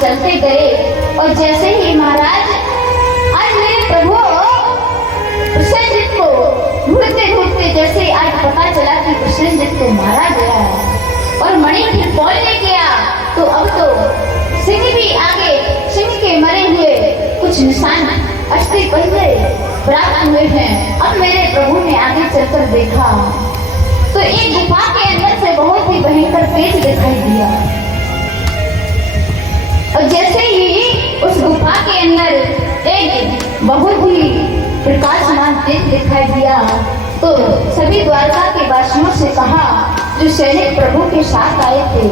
चलते गए और जैसे ही महाराज आज मेरे प्रभु प्रसेनजीत को ढूंढते ढूंढते जैसे आज पता चला कि प्रसेनजीत को मारा गया और मणि फिर बोलने गया तो अब तो सिंह भी आगे, सिंह के मरे हुए कुछ निशान अस्थि पंजरे प्राप्त हुए हैं। अब मेरे प्रभु ने आगे चलकर देखा तो एक गुफा के अंदर से बहुत ही भयंकर पेट दिखाई दिया और जैसे ही उस गुफा के अंदर एक बहुत ही प्रकाशमान तेज दिखाई दिया तो सभी द्वारका के वासियों से कहा जो सैनिक प्रभु के साथ आए थे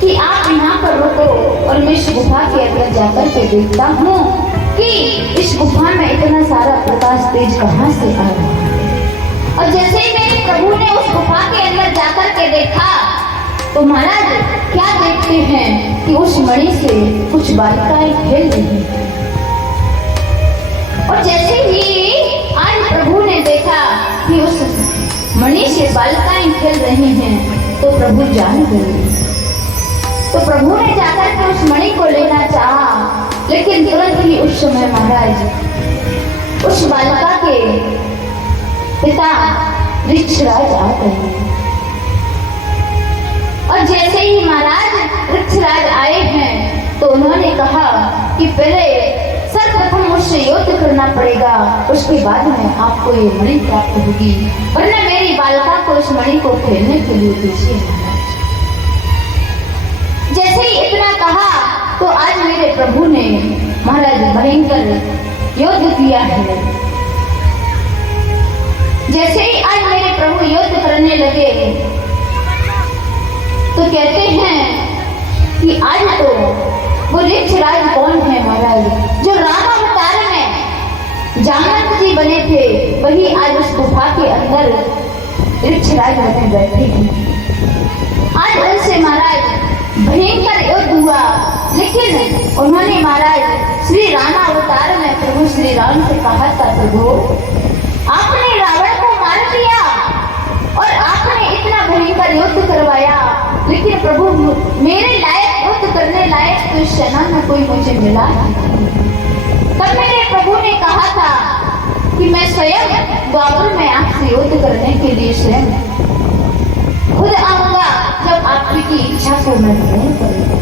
कि आप यहाँ पर रुको और मैं इस गुफा के अंदर जाकर के देखता हूँ कि इस गुफा में इतना सारा प्रकाश तेज कहाँ से आ रहा है। और जैसे ही मेरे प्रभु ने उस गुफा के अंदर जाकर के देखा तो महाराज क्या देखते हैं कि उस मणि से कुछ बालिकाएं खेल रही हैं। और जैसे ही आज प्रभु ने देखा कि उस मणि से बालिकाएं खेल रही हैं तो प्रभु जान गए। तो प्रभु ने जाकर के उस मणि को लेना चाहा लेकिन तुरंत ही उस समय महाराज उस बालिका के पिता वृक्षराज आ गए और जैसे ही महाराज वृक्षराज आए हैं तो उन्होंने कहा कि पहले सर्वप्रथम मुझसे युद्ध करना पड़ेगा, उसके बाद में आपको ये मणि प्राप्त होगी, वरना मेरी बालिका को इस मणि को खेलने के लिए दीजिए। जैसे ही इतना कहा तो आज मेरे प्रभु ने महाराज भयंकर युद्ध किया है। जैसे ही आज मेरे प्रभु युद्ध करने लगे तो कहते हैं कि आज तो वो वृक्षराज कौन है महाराज, जो राम अवतार में जामवंत जी बने थे वही आज उस गुफा के अंदर वृक्षराज बने बैठे हैं। आज उनसे महाराज भयंकर युद्ध हुआ लेकिन उन्होंने महाराज श्री राम अवतार में प्रभु श्री राम से कहा था, प्रभु आपने रावण को मार दिया और आपने इतना भयंकर युद्ध करवाया लेकिन प्रभु मेरे लायक युद्ध करने लायक तो इस सेना में कोई मुझे मिला नहीं। तब मेरे प्रभु ने कहा था कि मैं स्वयं द्वापर में आपसे युद्ध करने के लिए स्वयं खुद आऊंगा जब आपकी इच्छा को मैं पूर्ण करूंगा।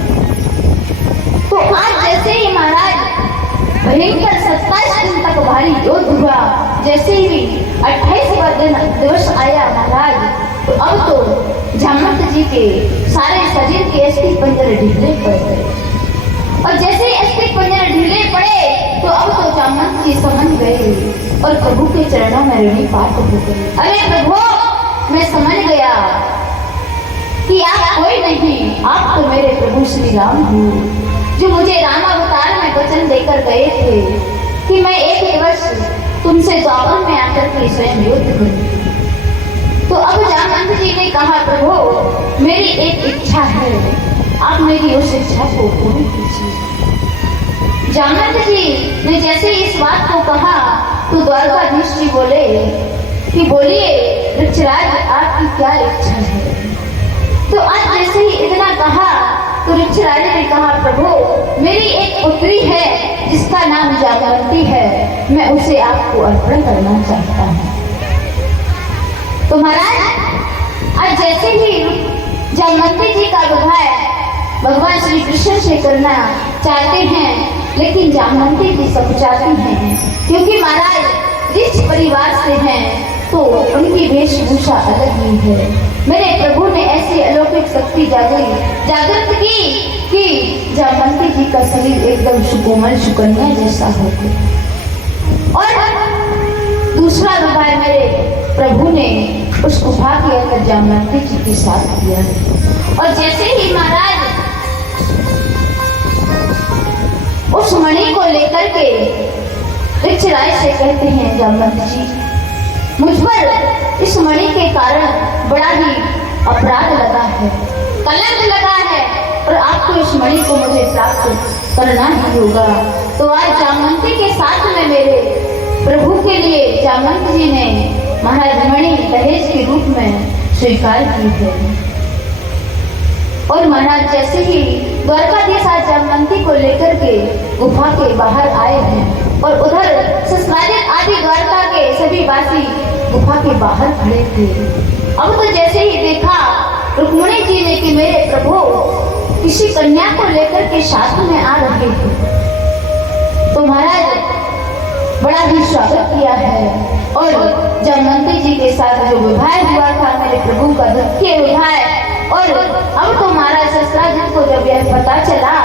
तो आज जैसे ही महाराज भयंकर 27 दिन तक भारी युद्ध हुआ, जैसे ही 28वां दिवस आया महाराज तो अब तो जामवंत जी के सारे शरीर के अस्थि पंजर ढीले पड़ गए और जैसे ही अस्थि पंजर ढीले पड़े तो अब तो जामवंत जी समझ गए और प्रभु के चरणों में ऋणी पात्र हो गए। अरे प्रभु मैं समझ गया कि आप कोई नहीं, आप तो मेरे प्रभु श्री राम हो जो मुझे राम अवतार में वचन देकर गए थे कि मैं एक दिवस तुमसे द्वापर में आकर के स्वयं युद्ध करूंगी। तो अब जामवंत जी ने कहा, प्रभु मेरी एक इच्छा है, आप मेरी उस इच्छा को पूरी कीजिए। जामवंत जी ने जैसे इस बात को कहा तो द्वारकाधीश जी बोले कि बोलिए वृक्षराज आपकी क्या इच्छा है। तो आज जैसे ही इतना कहा तो वृक्षराज ने कहा, प्रभु मेरी एक पुत्री है जिसका नाम जामवंती है, मैं उसे आपको अर्पण करना चाहता हूँ। तो महाराज आज जैसे ही जामवंती जी का विवाह भगवान श्री कृष्ण से करना चाहते हैं लेकिन जामवंती जी समझाती हैं क्योंकि महाराज जिस परिवार से हैं तो उनकी वेशभूषा अलग ही है। मेरे प्रभु ने ऐसी अलौकिक शक्ति जागृत की कि जामवंती जी का शरीर एकदम सुकोमल सुकन्या जैसा हो गया। और दूसरा विवाह मेरे प्रभु ने उस गुफा के अंदर जामवंती जी के साथ किया और जैसे ही महाराज उस मणि को लेकर के वृक्षराज से कहते हैं, जामवंत जी मुझ पर इस मणि के कारण बड़ा ही अपराध लगा है, कलंक लगा है और आपको इस मणि को मुझे प्राप्त करना ही होगा। तो आज जामवंती के साथ में मेरे प्रभु के लिए जामवंत जी ने महाराज मणि दहेज के रूप में स्वीकार की है। और महाराज जैसे ही द्वारकाधीश आज जामवंती को लेकर के गुफा के बाहर आए हैं और उधर शस्त्राजित आदि द्वारका के सभी वासी गुफा के बाहर खड़े थे। अब तो जैसे ही देखा रुक्मिणी जी ने कि मेरे प्रभु किसी कन्या को लेकर के साथ में आ रहे थे, तो महाराज बड़ा ही स्वागत किया है और जामवंती जी के साथ जो विवाह हुआ था मेरे प्रभु का द्वितीय विवाह, और अब तो महाराज शस्त्राजित को जब यह पता चला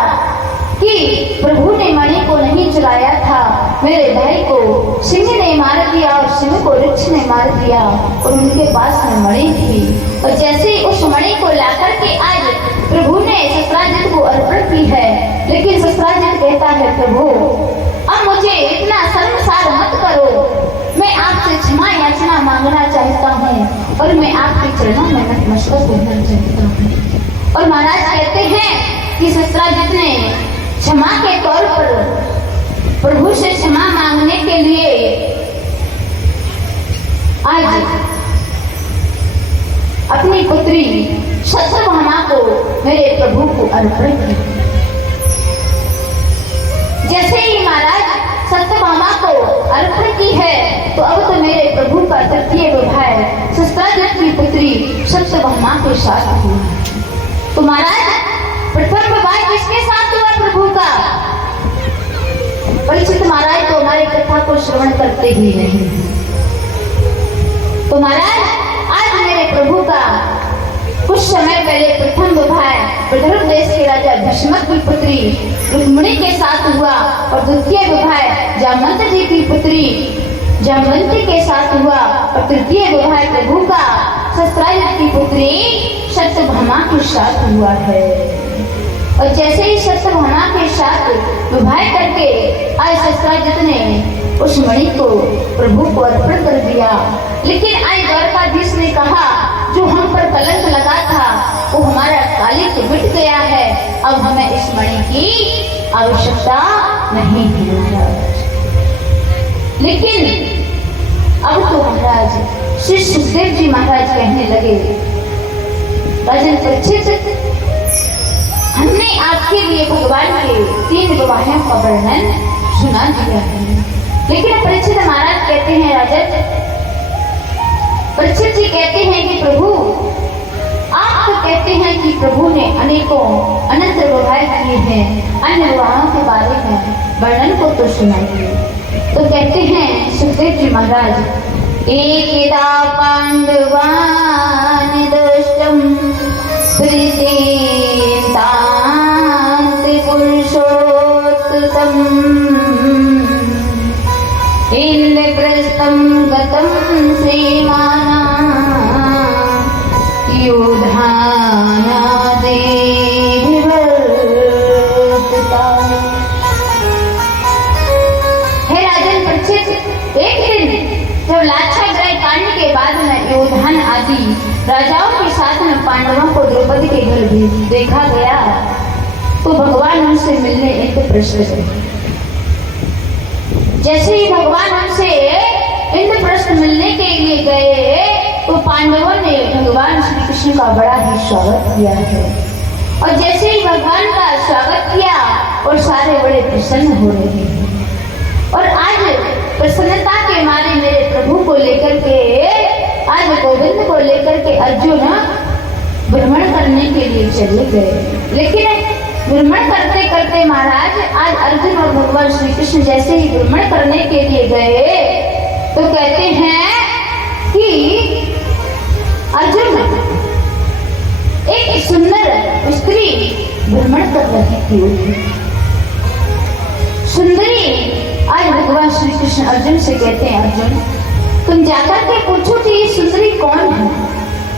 कि प्रभु ने मणि को नहीं चुराया था, मेरे भाई को सिंह ने मार दिया और सिंह को वृक्ष ने मार दिया और उनके पास में मणि थी, और जैसे उस मणि को लाकर के आज प्रभु ने शस्त्राजित को अर्पण की है, लेकिन शस्त्राजित कहता है प्रभु अब मुझे इतना शर्मसार मत करो, मैं आपसे क्षमा याचना मांगना चाहता हूँ और मैं आपके चरणों में नतमस्तक होना चाहता हूँ। और महाराज कहते हैं कि शस्त्राजित ने क्षमा के तौर पर प्रभु से क्षमा मांगने के लिए आज अपनी पुत्री सत्यभामा को मेरे प्रभु को अर्पण की। जैसे ही महाराज सत्यभामा को अर्पण की है, तो अब तो मेरे प्रभु का तृतीय विवाह शस्त्राजित की पुत्री सत्यभामा के साथ हुआ। तो महाराज प्रथम विवाह किसके साथ हुआ प्रभु का? परीक्षित महाराज तो हमारी कथा को श्रवण करते ही नहीं। तो महाराज आज मेरे प्रभु का कुछ समय पहले प्रथम विवाह विदर्भ देश के राजा भीष्मक की पुत्री रुक्मिणी के साथ हुआ और द्वितीय विवाह जामवंत जी की पुत्री जामवंती के साथ हुआ और तृतीय विवाह प्रभु का शस्त्राजित की पुत्री सत्यभामा के साथ हुआ है। और जैसे ही सत्यभामा के साथ विवाह करके आज शस्त्राजित ने उस मणि को प्रभु को अर्पण कर दिया, लेकिन आज द्वारकाधीश ने कहा जो हम पर कलंक लगा था वो हमारा कालिक मिट गया है, अब हमें इस मणि की आवश्यकता नहीं है। लेकिन अब तो महाराज श्री सुखदेव जी महाराज कहने लगे राजन परीक्षित, हमने आपके लिए भगवान के 3 विवाहों का वर्णन सुना दिया है, लेकिन परीक्षित महाराज कहते हैं राजन परीक्षित जी कहते हैं कि प्रभु आप तो कहते हैं कि प्रभु ने अनेकों अनंत विवाह किए हैं, अन्य विवाहों के बारे में वर्णन को तो सुनाइए। तो कहते हैं सुखदेव जी महाराज एकदा पांडवान दुष्टम प्रीतितांत पुरुषोत्तम इंद्रप्रस्थं गतं श्रीमाना योधानादेव वर्तता। हे राजन परीक्षित, एक दिन जब लाक्षागृह कांड के बाद में योधान आदि राजाओं के साथ में पांडवों को द्रौपदी के घर भी देखा गया, तो भगवान उनसे मिलने इंद्रप्रस्थ गए। जैसे ही भगवान उनसे इंद्रप्रस्थ मिलने के लिए गए, तो पांडवों ने भगवान श्री कृष्ण का बड़ा ही स्वागत किया है। और जैसे ही भगवान का स्वागत किया और सारे बड़े प्रसन्न हो रहे हैं। और आज प्रसन्नता के मारे मेरे प्रभु को लेकर के आज गोविंद को लेकर के अर्जुन भ्रमण करने के लिए चले गए। लेकिन भ्रमण करते करते महाराज आज अर्जुन और भगवान श्री कृष्ण जैसे ही भ्रमण करने के लिए गए, तो कहते हैं कि अर्जुन एक सुंदर स्त्री भ्रमण कर रही थी। सुंदरी आज भगवान श्री कृष्ण अर्जुन से कहते हैं अर्जुन तुम जाकर के पूछो कि ये सुंदरी कौन है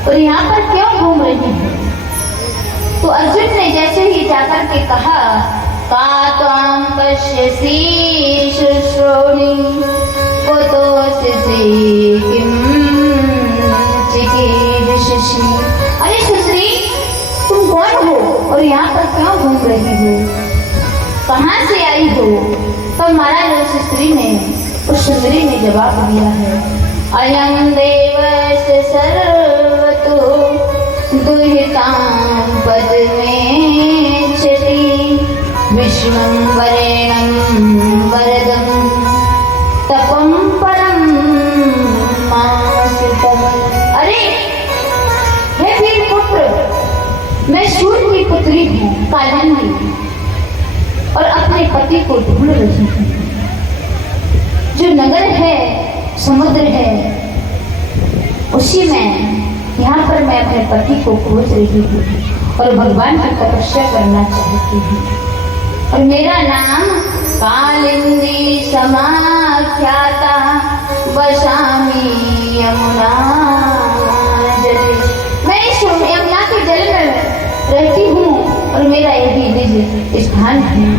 और यहाँ पर क्यों घूम रही है। तो अर्जुन ने जैसे ही जाकर के कहा का त्वां पश्यसि शुश्रोणि कुतोऽस्ति किं चिकीर्षसि। अरे सुंदरी तुम कौन हो और यहाँ पर क्यों घूम रही हो, कहाँ से आई हो। तो महाराज उस स्त्री ने उस सुंदरी ने जवाब दिया है अयं देवस्य सर्वतो दुहितां पद में चली विष्णुं वरेण्यं वरदं तपं परं मासितम्। अरे हे वीर पुत्र, मैं सूर्य की पुत्री हूँ कालिंदी और अपने पति को ढूंढ रही हूँ। जो नगर है, समुद्र है, उसी में यहाँ पर मैं अपने पति को खोज रही हूँ और भगवान की तपस्या करना चाहती हूँ। और मेरा नाम कालिंदी समाख्याता वसामि यमुना जले। मैं इस यमुना के जल में रहती हूँ और मेरा यही निज स्थान है।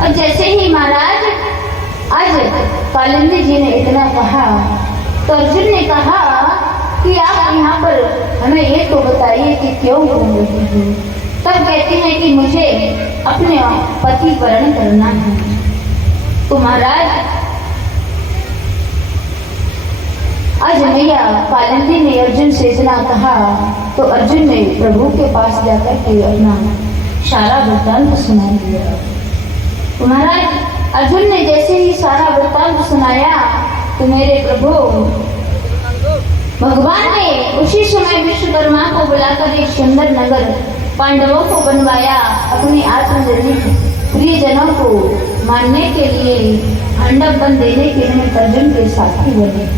और जैसे ही महाराज आज कालिंदी जी ने इतना कहा तो अर्जुन ने कहा कि आप यहाँ पर हमें ये तो बताइए कि क्यों घूम रही हो। तब कहते हैं कि मुझे अपने पति वरण करना है। तो महाराज आज मैया कालिंदी ने अर्जुन से इतना कहा तो अर्जुन ने प्रभु के पास जाकर के अपना सारा वृत्तांत सुना दिया। तो महाराज अर्जुन ने जैसे ही सारा वृत्तांत सुनाया तो मेरे प्रभु भगवान ने उसी समय विश्वकर्मा को बुलाकर एक सुंदर नगर पांडवों को बनवाया। अपनी आत्मनिर्मित प्रियजनों को मानने के लिए मंडप बन देने के लिए अर्जुन के साथी बने।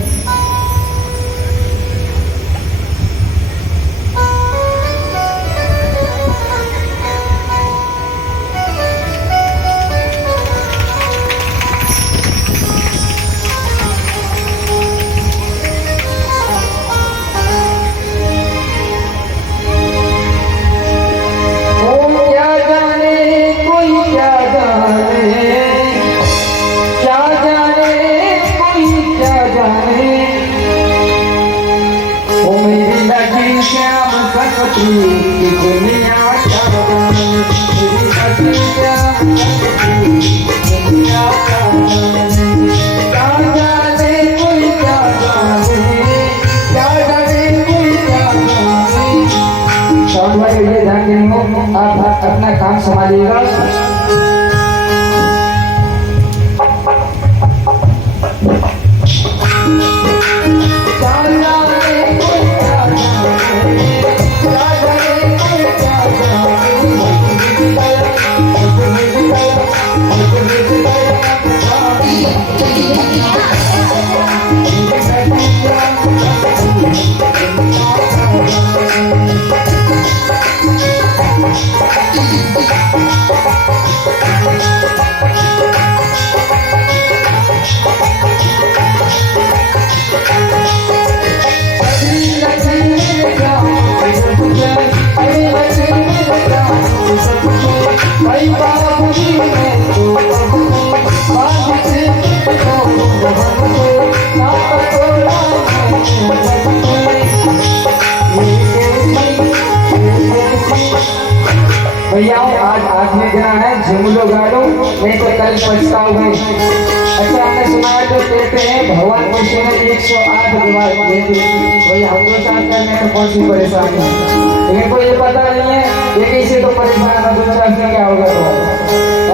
आप अपना काम संभालिएगा। भैया आज आखिरी दिन है, झुमलो गालो नहीं तो कल पछताओगे। अच्छा हमने सुना है जो कहते हैं भगवान कृष्ण ने 108 विवाह किए थे। भैया हम 2-4 करने तो कौन सी परेशानी है, लेकिन कोई ये पता नहीं है ये कैसे तो परेशान है 2-4 से क्या होगा तो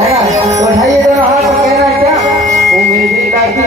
है ना। तो उठाइए दोनों हाथ और कहना क्या, वो मेरी लाठी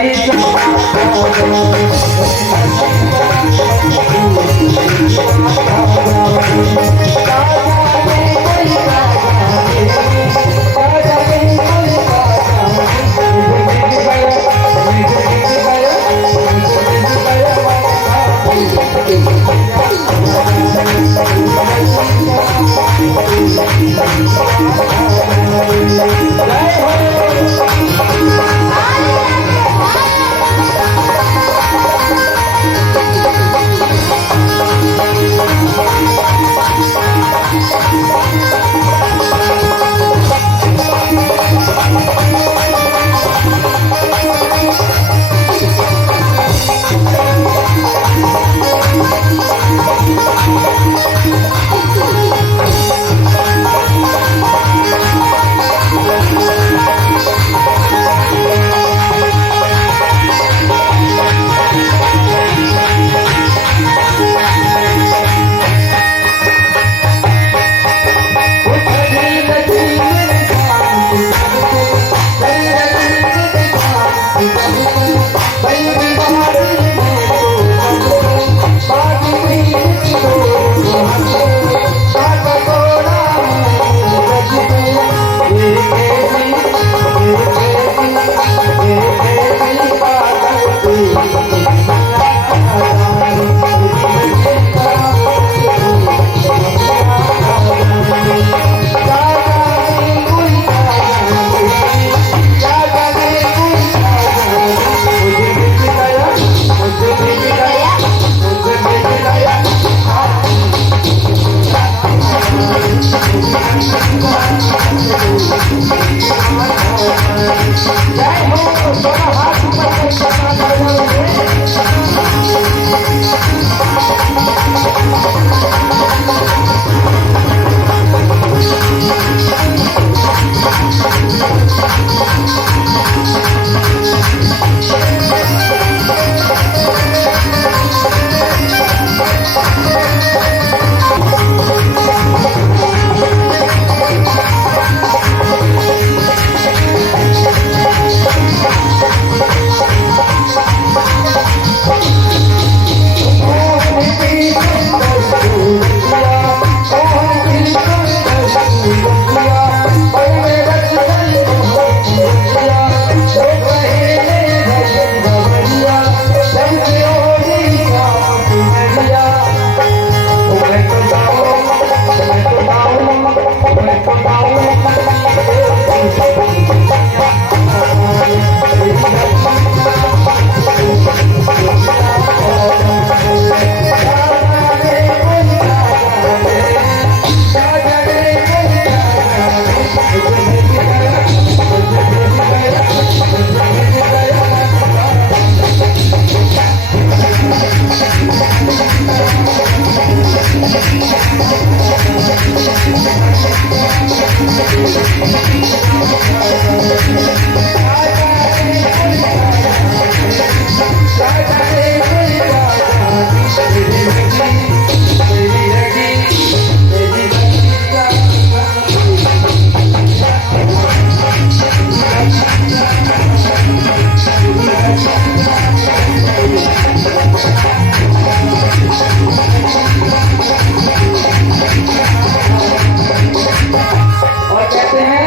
और कहते हैं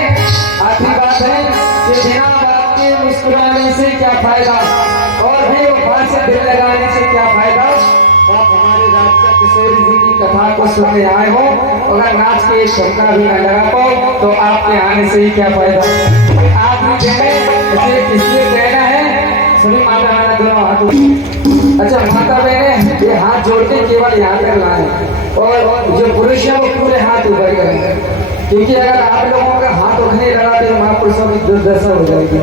आखिरी बात है कि बिना बात के मुस्कुराने से क्या फायदा और भी वफा से दिल लगाने से क्या फायदा। आप हमारे राजा किशोरी जी की कथा को सुनने आए हो, अगर नाच के एक झटका भी न लगा पाओ तो आपके आने से ही क्या फायदा। आप भी कहने इसे इसलिए कहना है सभी माता बहना दोनों हाथों। अच्छा माता बहने ये हाथ जोड़ के केवल यहाँ तक लाए और जो पुरुष है वो पूरे हाथ ऊपर करें, क्योंकि अगर आप लोगों का हाथ उठने लगा तो महापुरुषों की दुर्दशा हो जाएगी।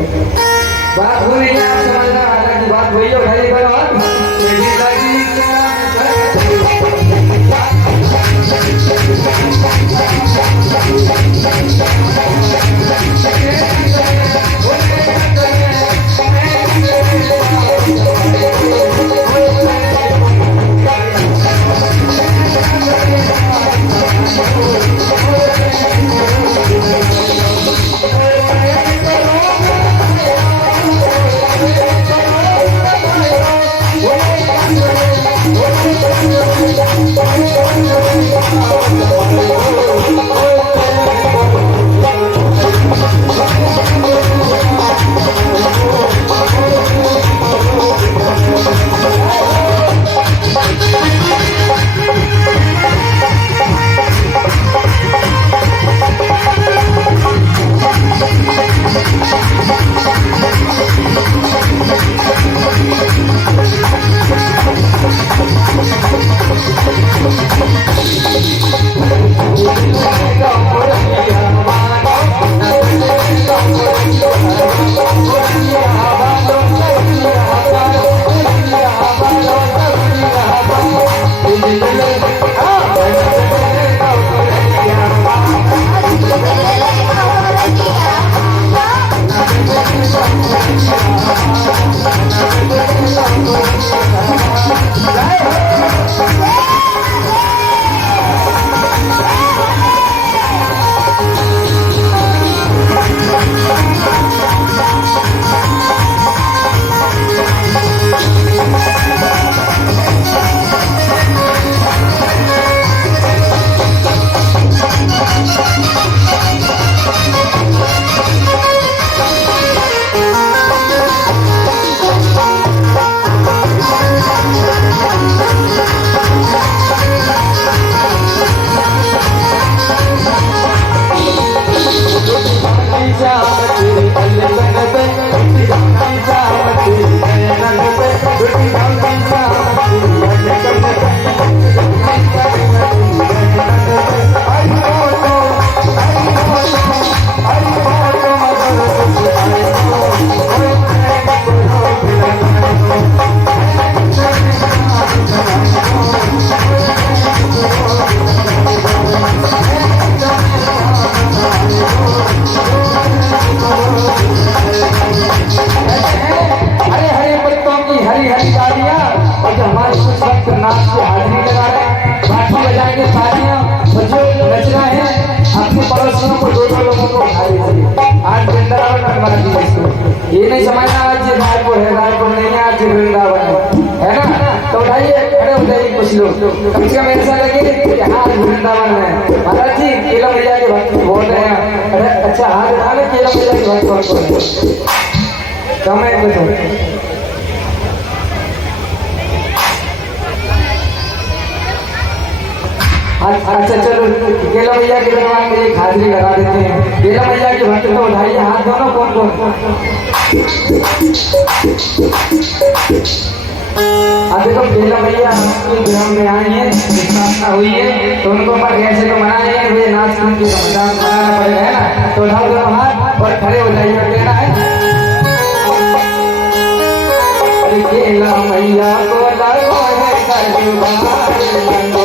बात हो रही है आप समझना, हालांकि बात वही हो भाई बनो ये नहीं समझना आज ये रायपुर है, रायपुर नहीं है, आज वृंदावन है ना। तो उठाइए, खड़े हो जाइए कुछ लोग, कम से कम ऐसा लगे कि हाँ वृंदावन है। महाराज जी केला मैया के भक्त बोल रहे हैं। अरे अच्छा हाथ उठा ले, केला मैया के भक्त बोल रहे हैं। कमेंट में अच्छा चलो केला मैया के भगवान में एक हाजिरी लगा देते हैं। केला मैया के भक्त तो उठाइए हाथ दोनों, कौन कौन। अब देखो केला मैया के ग्राम में आई है, स्थापना हुई है, तो उनको पर कैसे तो मनाएंगे, वे नाच की रमजान मनाना पड़ेगा है ना। तो उठाओ दोनों हाथ और खड़े हो जाइए, कहना है केला मैया को लगो है करजुबान तो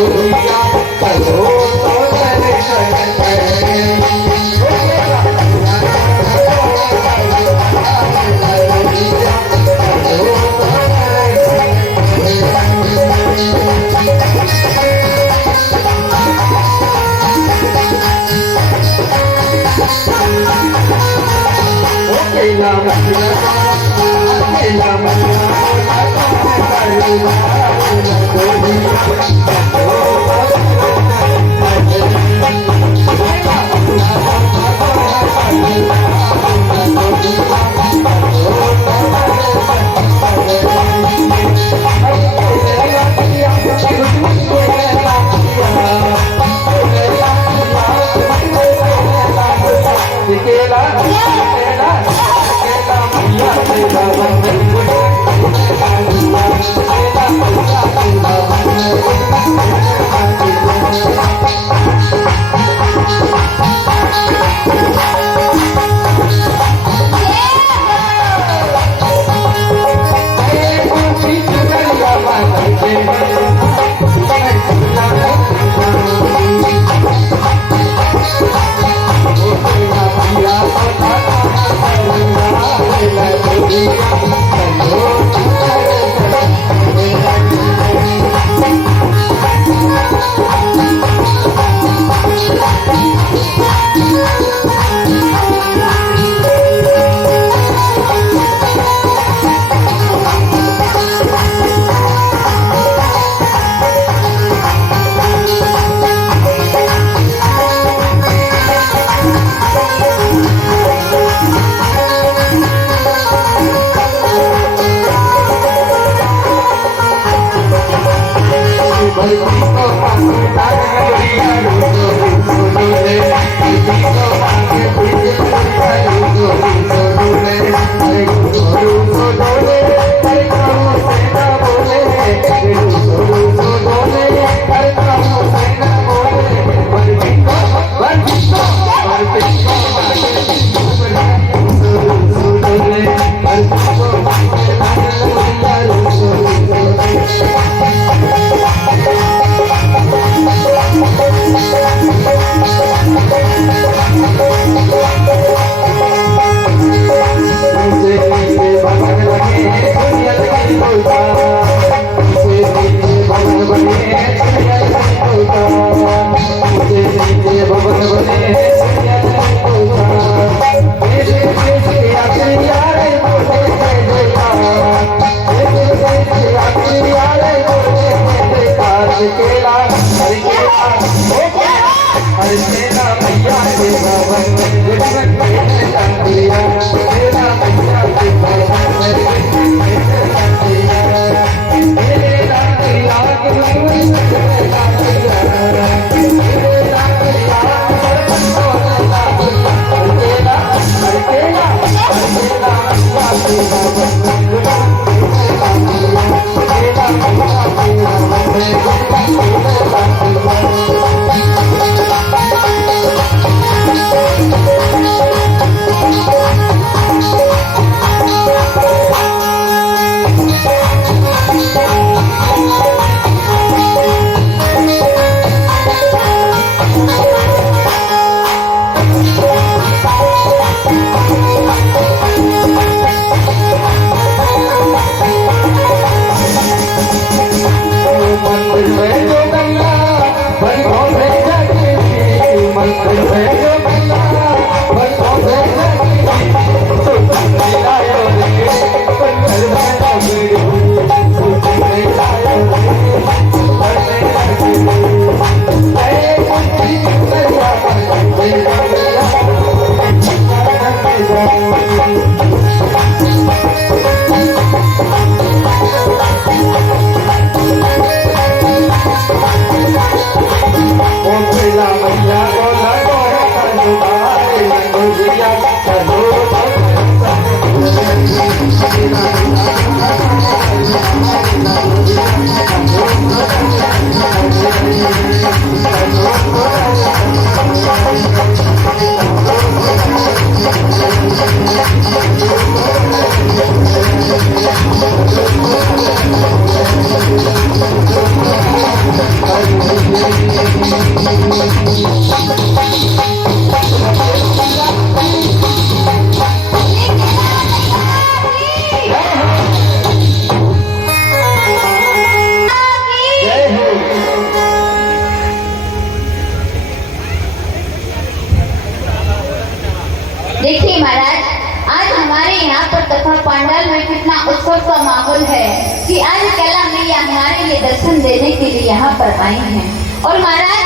देखिए महाराज, आज हमारे यहाँ पर तथा पांडाल में कितना उत्सव का माहौल है कि आज कैला मैया हमारे लिए दर्शन देने के लिए यहाँ पर आई हैं। और महाराज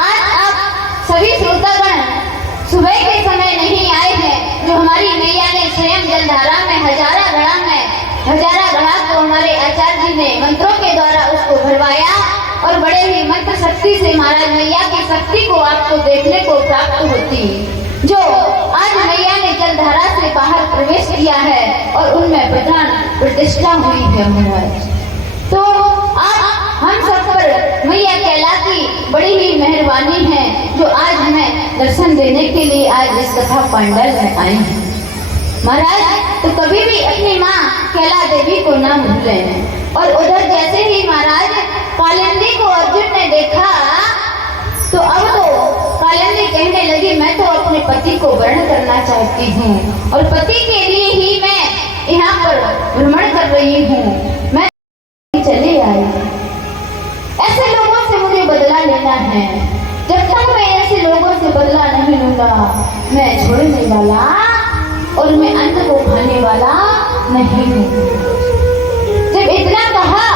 आज आप सभी श्रोतागण सुबह के समय नहीं आए हैं, जो हमारी मैया ने स्वयं जलधारा में हजारा गढ़ा को हमारे आचार्य जी ने मंत्रों के द्वारा उसको भरवाया और बड़े ही मंत्र शक्ति से महाराज मैया की शक्ति को आपको देखने को प्राप्त होती, जो आज मैया ने जलधारा से बाहर प्रवेश किया है और उनमें प्रधान प्रतिष्ठा हुई है महाराज। तो आप हम सब पर मैया कैला की बड़ी ही मेहरबानी है, जो आज हमें दर्शन देने के लिए आज इस कथा पांडाल में आई है महाराज। तो कभी भी अपनी माँ कैला देवी को ना भूलें। और उधर जैसे ही महाराज कालिंदी को अर्जुन ने देखा, तो अब तो कालिंदी कहने लगी, मैं तो अपने पति को वर्ण करना चाहती हूँ और पति के लिए ही मैं यहाँ पर भ्रमण कर रही हूँ, मैं चले आई। ऐसे लोगों से मुझे बदला लेना है, जब तक मैं ऐसे लोगों से बदला नहीं लूंगा मैं छोड़ने वाला और मैं अन्न को खाने वाला नहीं हूँ। जब इतना कहा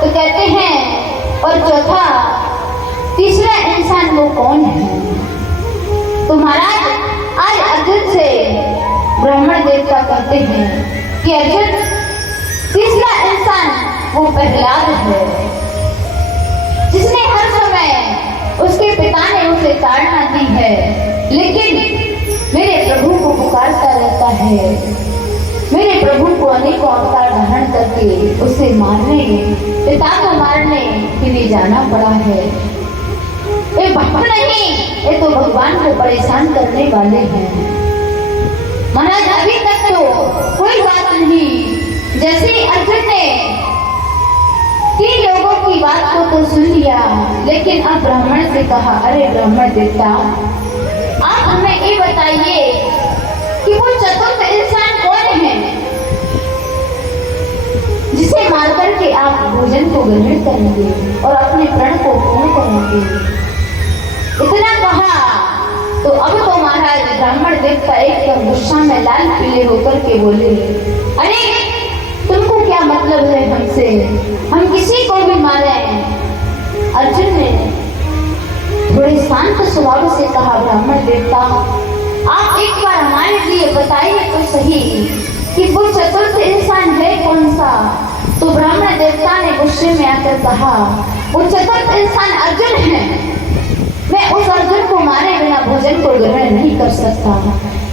तो कहते हैं, और चौथा तीसरा इंसान वो कौन है? तो महाराज आज अर्जुन से ब्राह्मण देवता कहते हैं कि अर्जुन तीसरा इंसान वो प्रहलाद है, जिसने हर समय उसके पिता ने उसे ताड़ना दी है, लेकिन मेरे प्रभु को पुकारता रहता है। मेरे प्रभु को अनेकों अवतार धारण करके उसे मारने, पिता को मारने के लिए जाना पड़ा है। ये भक्त नहीं, ये तो भगवान को परेशान करने वाले हैं। महाराज अभी तक तो कोई बात नहीं, जैसे अर्जुन ने 3 लोगों की बात को तो सुन लिया, लेकिन अब ब्राह्मण से कहा, अरे ब्राह्मण देवता आप हमें ये बताइए कि वो चतुर्थ इंसान कौन है, जिसे मार करके आप भोजन को ग्रहण करेंगे और अपने प्रण को पूर्ण करेंगे। इतना कहा तो अब तो महाराज ब्राह्मण देवता एकदम गुस्सा में लाल पीले होकर के बोले, अरे तुमको क्या मतलब है हमसे, हम किसी को भी मारे। अर्जुन ने थोड़े शांत स्वभाव से कहा, ब्राह्मण देवता आप एक बार हमारे लिए बताइए तो सही कि वो चतुर्थ इंसान है कौन सा। तो ब्राह्मण देवता ने गुस्से में आकर कहा, वो चतुर्थ इंसान अर्जुन है। मैं उस अर्जुन को मारे बिना भोजन को ग्रहण नहीं कर सकता,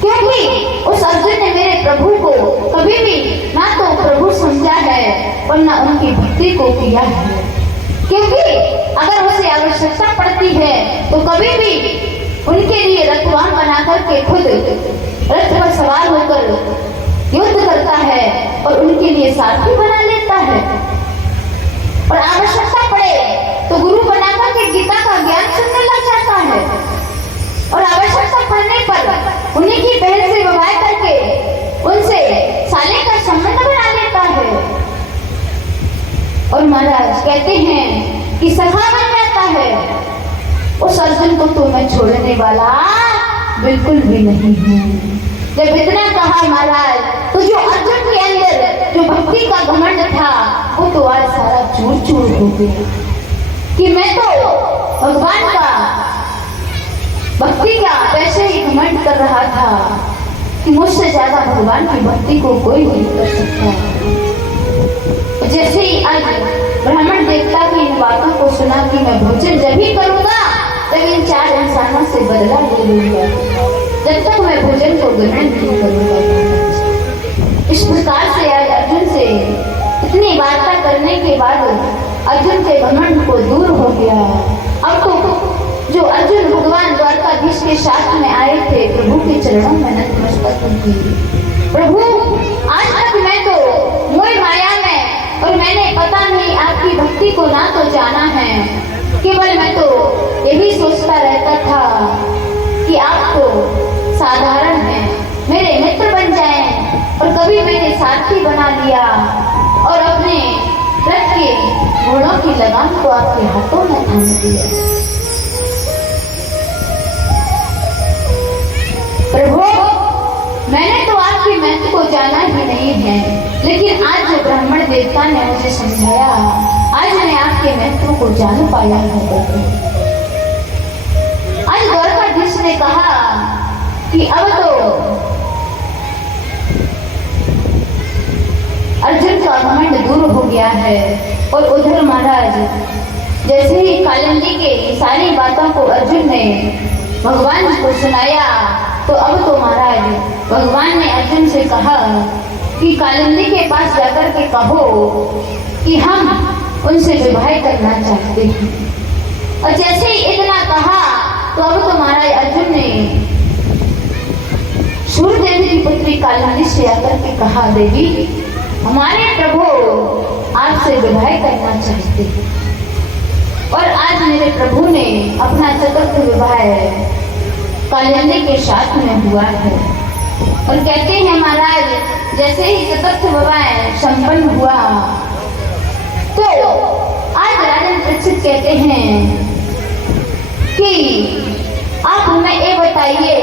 क्योंकि उस अर्जुन ने मेरे प्रभु को कभी भी ना तो प्रभु समझा है और ना उनकी भक्ति को किया है। क्योंकि अगर उसे आवश्यकता पड़ती है तो कभी भी उनके लिए रथवान बना करके खुद रथ पर सवार होकर युद्ध करता है और उनके लिए साथी बना लेता है। और आवश्यकता पड़े तो गुरु बनाकर के गीता का ज्ञान सुनने लग जाता है और आवश्यकता पड़ने पर उन्हीं की बहन से विवाह करके उनसे साले का संबंध बना लेता है। और महाराज कहते हैं कि सखा बन जाता है। उस अर्जुन को तो मैं छोड़ने वाला बिल्कुल भी नहीं हूँ। जब इतना कहा महाराज, तो जो अर्जुन के अंदर जो भक्ति का घमंड था वो तो आज सारा चूर चूर हो गया कि मैं तो भगवान का भक्ति का वैसे ही घमंड कर रहा था कि मुझसे ज्यादा भगवान की भक्ति को कोई नहीं कर सकता। जैसे ही आज ब्राह्मण देवता की इन बातों को सुना कि मैं भोजन जब ही करूंगा तब इन 4 इंसानों से बदला ले लूंगा, जब तक मैं भोजन को ग्रहण नहीं करूंगा। इस प्रकार से आज अर्जुन से इतनी वार्ता करने के बाद अर्जुन के घमंड को दूर हो गया। अब तो जो अर्जुन भगवान द्वारकाधीश के साथ में आए थे, प्रभु के चरणों में नतमस्तक होंगे। प्रभु आज तक मैं तो मोह माया में और मैंने पता नहीं आपकी भक्ति को ना तो जाना है, केवल मैं तो यही सोचता रहता था कि आप तो साधारण हैं, मेरे मित्र बन जाएं और कभी मेरे साथी बना लिया और अपने रथ के घोड़ों की लगाम को आपके हाथों में थाम दिया। प्रभु मैंने तो आपकी महत्व को जाना ही नहीं है, लेकिन आज जो ब्राह्मण देवता ने मुझे समझाया, आज मैं आपके महत्व को जान पाया हूँ। आज द्वारकाधीश ने कहा कि अब तो अर्जुन का घमंड दूर हो गया है। और उधर महाराज जैसे ही कालिंदी के सारी बातों को अर्जुन ने भगवान को सुनाया, तो अब तो महाराज भगवान ने अर्जुन से कहा कि कालिंदी के पास जाकर के कहो कि हम उनसे विवाह करना चाहते हैं। और जैसे ही इतना कहा, तो अब तो महाराज अर्जुन ने सूर्यदेव की पुत्री कालिंदी से आकर के कहा, देवी हमारे प्रभु आपसे विवाह करना चाहते हैं। और आज मेरे प्रभु ने अपना चतुर्थ विवाह कालिंदी के साथ में हुआ है। और कहते हैं महाराज जैसे ही चतुर्थ विवाह संपन्न हुआ, तो आज राजन परीक्षित कहते हैं कि आप हमें ये बताइए,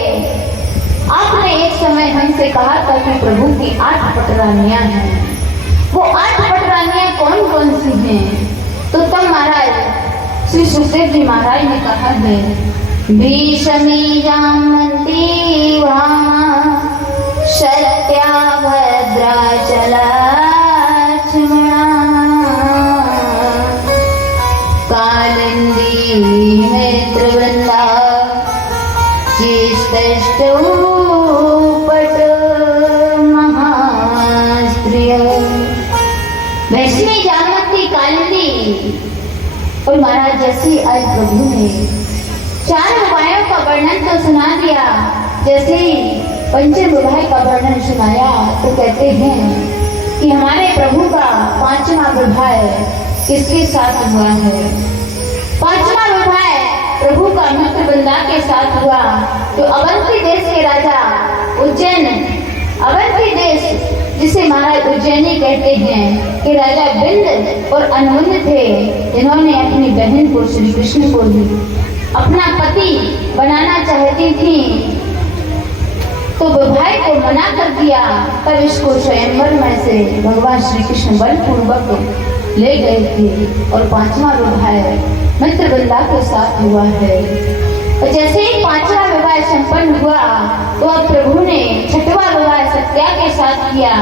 आपने एक समय हमसे कहा था कि प्रभु की 8 पटरानियां हैं, वो 8 पटरानियां कौन कौन सी हैं? तो तब महाराज श्री सुखदेव जी महाराज ने कहा है, भीष्मी जामवंती वामा सत्या भद्रा चला कालिंदी मित्रवृंदा पट महास्त्रिय। वैष्णवी जामवंती कालिंदी। और महाराज जैसे आज प्रभु ने 4 विवाहों का वर्णन तो सुना दिया, जैसे ही पंचम विवाह का वर्णन सुनाया, तो कहते हैं कि हमारे प्रभु का 5वां विवाह किसके साथ हुआ है? 5वां विवाह प्रभु का मित्रवृंदा के साथ हुआ। तो अवंती देश के राजा उज्जैन, अवंती देश जिसे महाराज उज्जैनी कहते हैं, कि राजा बिंद और अनुमंद थे, जिन्होंने अपनी बहन को श्री कृष्ण को ही अपना पति बनाना चाहती थी, तो विवाह को मना कर दिया। तब इसको स्वयंवर में से भगवान श्री कृष्ण बलपूर्वक ले गए थे। और 5वां विवाह मित्रवृंदा के साथ हुआ है। और जैसे ही 5वां विवाह संपन्न हुआ, तो अब प्रभु ने 6वां विवाह सत्या के साथ किया।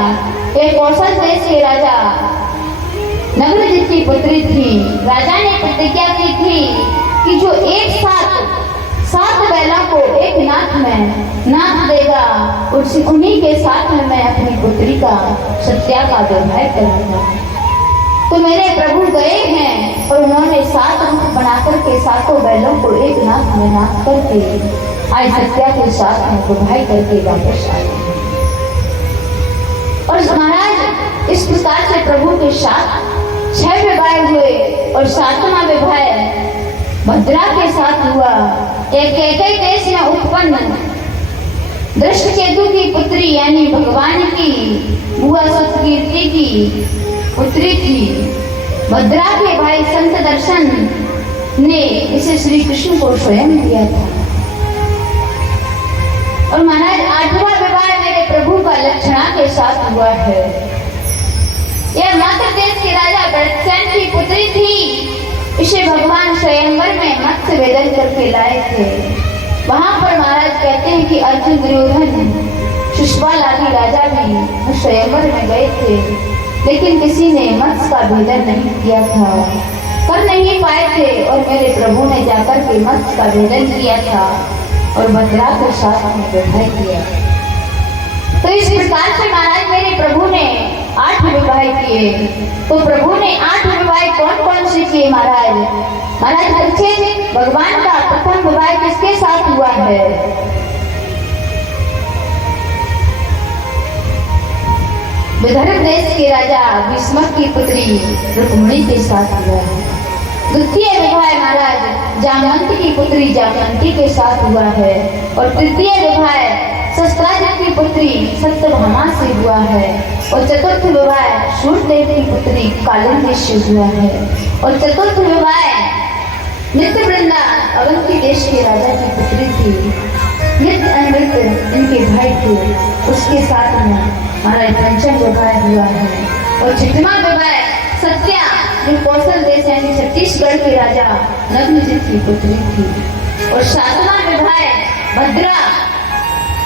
एक कौशल देश के राजा नग्नजित की पुत्री थी। राजा ने प्रतिज्ञा की थी कि जो एक साथ 7 बैलों को एक नाथ में नाथ देगा, उन्हीं के साथ में मैं अपनी पुत्री का सत्या का विवाह करूंगा। तो मेरे प्रभु गए हैं और उन्होंने 7 रूप बनाकर के 7 बैलों को एक नाथ में नाथ करके आज सत्या के साथ में विवाह करके वापस आए। और महाराज इस प्रकार से प्रभु के साथ 6 विवाह हुए। और 7वां विवाह भद्रा के साथ हुआ। एक कैकेयी देश में उत्पन्न दृष्टकेतु की पुत्री, यानी भगवान की बुआ सतकीर्ति की पुत्री थी। भद्रा के भाई संत दर्शन ने इसे श्री कृष्ण को स्वयं दिया था। और महाराज 8वां विवाह मेरे प्रभु का लक्षणा के साथ हुआ है। यह मध्य देश के राजा भरतसेन की पुत्री थी। इसे भगवान स्वयंवर में मत्स्य वेदन करके लाए थे। वहां पर महाराज कहते हैं कि अर्जुन, दुर्योधन, शिशुपाल आदि राजा भी स्वयंवर में गए थे, लेकिन किसी ने मत्स्य का भेदन नहीं किया था, कर नहीं पाए थे। और मेरे प्रभु ने जाकर के मत्स्य का भेदन किया था और भद्रा के साथ में विवाह किया। तो इस प्रकार से महाराज मेरे प्रभु ने 8 विवाह किए। तो प्रभु ने 8 विवाह कौन कौन से किए महाराज? महाराज पूछे भगवान का प्रथम विवाह किसके साथ हुआ है? विदर्भ देश के राजा भीष्म की पुत्री रुक्मिणी के साथ हुआ है। द्वितीय विवाह महाराज जामवंत की पुत्री जामवंती के साथ हुआ है। और तृतीय विवाह शस्त्राजित की पुत्री सत्यभामा से हुआ है। और चतुर्थ विवाह सूर्यदेव की पुत्री कालिंदी से हुआ है। और चतुर्थ विवाह नित्यवृंदा अवंती देश के राजा की पुत्री थी। नित्य अनृत्य इनके भाई थे। उसके साथ में महाराज पंचम विवाह हुआ है। और छठवां विवाह सत्या जो कौशल देश यानी छत्तीसगढ़ के राजा नग्नजित की पुत्री थी। और सातवां विवाह भद्रा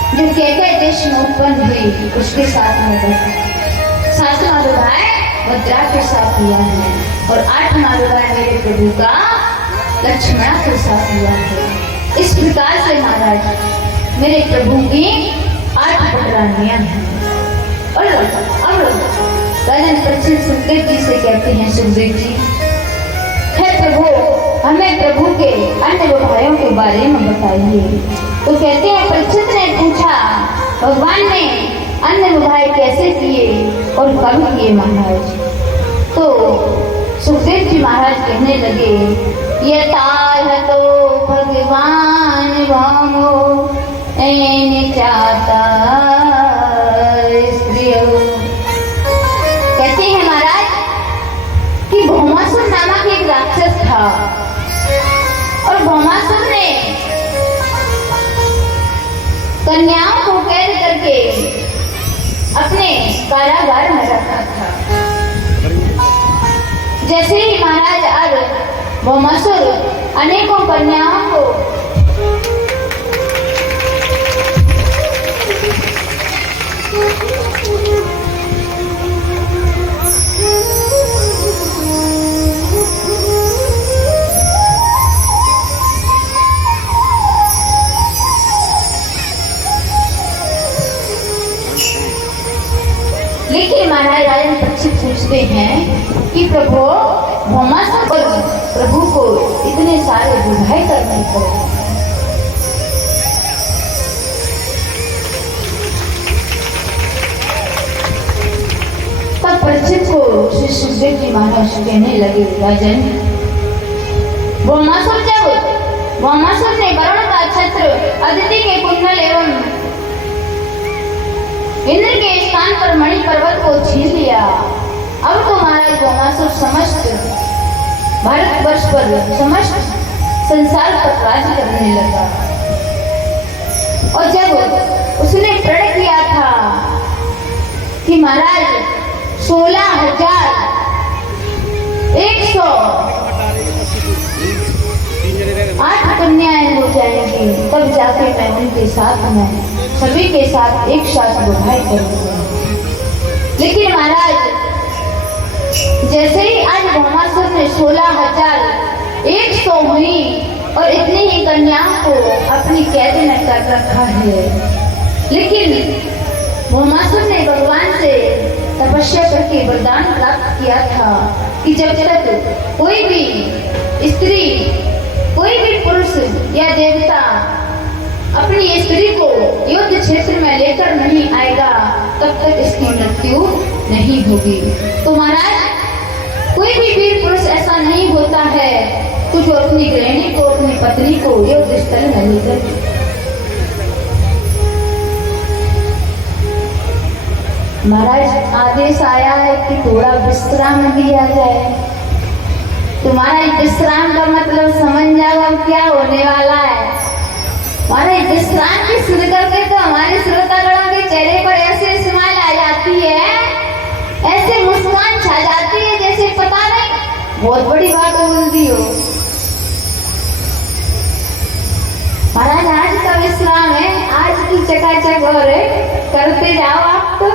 जो कैकेय देश में उत्पन्न हुई उसके साथ में हुआ। सातवां विवाह भद्रा के साथ हुआ है। और आठवां विवाह मेरे प्रभु का लक्ष्मणा के साथ हुआ है। इस प्रकार से महाराज मेरे प्रभु की 8 पटरानियां हैं। और अब राजन परीक्षित सुखदेव जी से कहते हैं, सुखदेव जी हे प्रभु हमें प्रभु के अन्य विवाहों के बारे में बताइए। तो कहते हैं, परीक्षित ने पूछा भगवान ने अन्य विवाह कैसे किए और कब किए महाराज। तो सुखदेव जी महाराज कहने लगे, यथा तो भगवान भामो ऐन चाहता स्त्रियों। कहते हैं महाराज कि भौमासुर नामक एक राक्षस था और भौमासुर ने कन्याओं को कैद करके अपने कारागार में रखा था। जैसे ही महाराज अब भौमासुर अनेकों कन्याओं को लेकिन महाराज राजन परीक्षित पूछते हैं कि प्रभु भौमासुर और प्रभु को इतने सारे विवाह करने पड़े। तब परीक्षित को श्री सुखदेव जी महाराज कहने लगे, राजन भौमासुर ने वरुण का छत्र अदिति के कुंडल एवं इंद्र के स्थान पर मणि पर्वत को छीन लिया। अब तो महाराज भौमासुर समस्त भारतवर्ष पर समस्त संसार पर राज्य करने लगा। और जब उसने प्रण किया था कि महाराज 16,108 कन्याएं हो जाएंगी, तब जाके मैं उनके साथ में सभी के साथ एक साथ विवाह करूंगा। लेकिन महाराज जैसे ही आज भौमासुर ने 16,100 हुई और इतनी ही कन्याओं को अपनी कैद में कर रखा है। लेकिन भौमासुर ने भगवान से तपस्या करके वरदान प्राप्त किया था कि जब तक कोई भी स्त्री, कोई भी पुरुष या देवता अपनी स्त्री को युद्ध क्षेत्र में लेकर नहीं आएगा, तब तक इसकी मृत्यु नहीं होगी। तो महाराज कोई भी वीर पुरुष ऐसा नहीं होता है कि जो अपनी गृहिणी को, अपनी पत्नी को युद्ध स्थल में लेकर। महाराज आदेश आया है कि थोड़ा विश्राम दिया जाए। तुम्हारा विश्राम का मतलब समझ जाओ अब क्या होने वाला है। हमारे विश्राम की सुन करके तो हमारे श्रोतागणों के चेहरे पर ऐसे स्माइल आ जाती है, ऐसे मुस्कान छा जाती है जैसे पता नहीं बहुत बड़ी बात बोल दी हो। महाराज आज का विश्राम है, आज की चकाचक और करते जाओ आप तो।